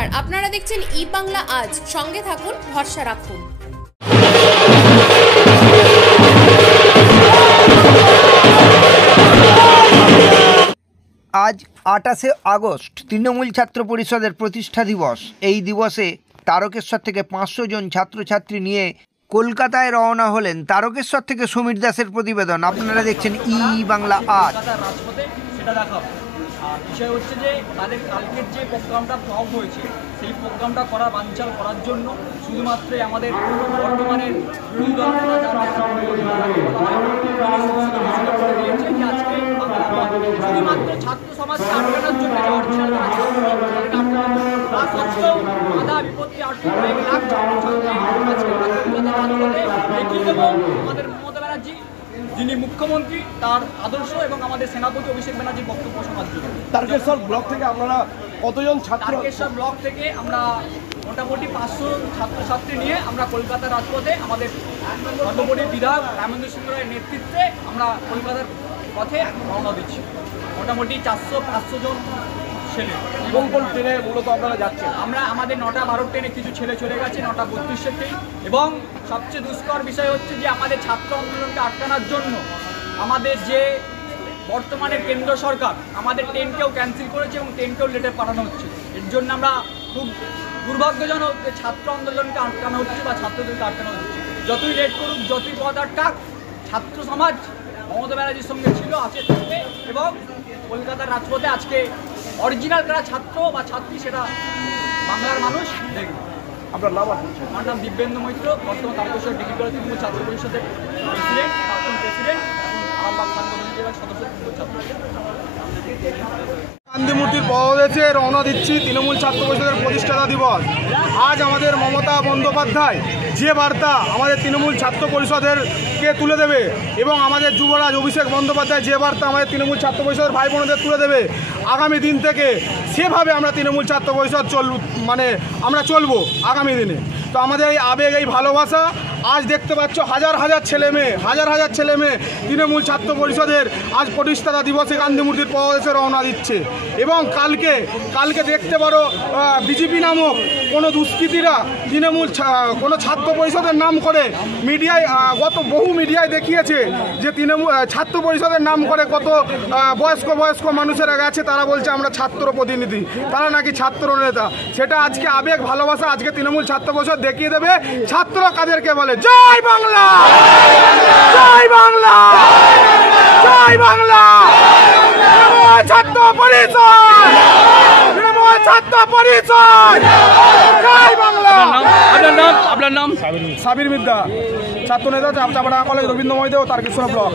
নমস্কার, আপনারা দেখছেন ই বাংলা আজ। সঙ্গে থাকুন, ভরসা রাখুন। আজ 28শে আগস্ট তৃণমূল ছাত্র পরিষদের প্রতিষ্ঠা দিবস। এই দিবসে তারকেশ্বর থেকে 500 জন ছাত্রছাত্রী নিয়ে কলকাতায় রওনা হলেন। তারকেশ্বর থেকে সমীর দাসের প্রতিবেদন। আপনারা দেখছেন ই বাংলা আজ। বিষয় হচ্ছে যে তাদের কালকের যে প্রোগ্রামটা ফ্লপ হয়েছে, সেই প্রোগ্রামটা বানচাল করার জন্য শুধুমাত্র আমাদের বর্তমানের বিরোধী দল নেতা যারা আজকে শুধুমাত্র ছাত্র সমাজকে আটকানোর জন্য বাধা বিপত্তি আটকে আমাদের মমতা ব্যানার্জি যিনি মুখ্যমন্ত্রী, তার আদর্শ এবং আমাদের সেনাপতি অভিষেক ব্যানার্জির বক্তব্য শোনার জন্য। তারকেশ্বর ব্লক থেকে আপনারা কতজন ছাত্র? তারকেশ্বর ব্লক থেকে আমরা মোটামুটি 500 ছাত্রছাত্রী নিয়ে আমরা কলকাতার রাজপথে আমাদের সর্বোপরি বিধায়ক রামেন্দ্র সিং রায়ের নেতৃত্বে আমরা কলকাতার পথে রওনা দিচ্ছি। মোটামুটি 400-500 জন ছেলে। এবং কোন ট্রেনে মূলত আপনারা যাচ্ছেন? আমরা আমাদের 9:12 ট্রেনে কিছু ছেলে চলে গেছে, 9:32 ট্রেন। এবং সবচেয়ে দুষ্কর বিষয় হচ্ছে যে আমাদের ছাত্র আন্দোলনকে আটকানোর জন্য আমাদের যে বর্তমানে কেন্দ্র সরকার আমাদের ট্রেনকেও ক্যান্সেল করেছে এবং ট্রেনকেও লেটে পাঠানো হচ্ছে। এর জন্য আমরা খুব দুর্ভাগ্যজনক যে ছাত্র আন্দোলনকে আটকানো হচ্ছে বা ছাত্রদেরকে আটকানো হচ্ছে। যতই লেট করুক, যতই পথ আটকাক, ছাত্র সমাজ মমতা ব্যানার্জির সঙ্গে ছিল, আছে, থাকবে। এবং কলকাতার রাজপথে আজকে অরিজিনাল কারা ছাত্র বা ছাত্রী সেটা বাংলার মানুষ দেখবে। আপনার নাম? আমার নাম দিব্যেন্দু মৈত্র, বর্তমান তারকেশ্বর ডিগ্রি কলেজ তৃণমূল ছাত্র পরিষদের প্রেসিডেন্ট, প্রাক্তন প্রেসিডেন্ট, আরামবাগ সাংগঠনিক জেলার সদস্য তৃণমূল ছাত্র। গান্ধী মূর্তির পদদেশে রওনা দিচ্ছি তৃণমূল ছাত্র পরিষদের প্রতিষ্ঠাতা দিবস। আজ আমাদের মমতা বন্দ্যোপাধ্যায় যে বার্তা আমাদের তৃণমূল ছাত্র পরিষদেরকে তুলে দেবে এবং আমাদের যুবরাজ অভিষেক বন্দ্যোপাধ্যায় যে বার্তা আমাদের তৃণমূল ছাত্র পরিষদের ভাই বোনদের তুলে দেবে আগামী দিন থেকে, সেভাবে আমরা তৃণমূল ছাত্র পরিষদ আমরা চলবো আগামী দিনে। তো আমাদের এই আবেগ, এই ভালোবাসা আজ দেখতে পাচ্ছ হাজার হাজার ছেলে মেয়ে তৃণমূল ছাত্র পরিষদের আজ প্রতিষ্ঠাতা দিবসে গান্ধী মূর্তির পদদেশে রওনা দিচ্ছে। এবং কালকে দেখতে পারো বিজেপি নামক কোনো দুষ্কৃতীরা কোনো ছাত্র পরিষদের নাম করে মিডিয়ায়, বহু মিডিয়ায় দেখিয়েছে যে ছাত্র পরিষদের নাম করে কত বয়স্ক মানুষেরা গেছে, তারা বলছে আমরা ছাত্র প্রতিনিধি, তারা নাকি ছাত্র নেতা। সেটা আজকে আবেগ ভালোবাসা আজকে তৃণমূল ছাত্র পরিষদ দেখিয়ে দেবে ছাত্র কাদেরকে বলে। জয় বাংলা, জয় বাংলা, জয় বাংলা। ছাত্র পরিষদ, ছাত্র পরিষদ, জয় বাংলা। আপনার নাম? সাবির মিদ্দা, ছাত্র নেতা, চাপড়া কলেজ, রবীন্দ্র মহিদে ও তারকেশ্বর ব্লক।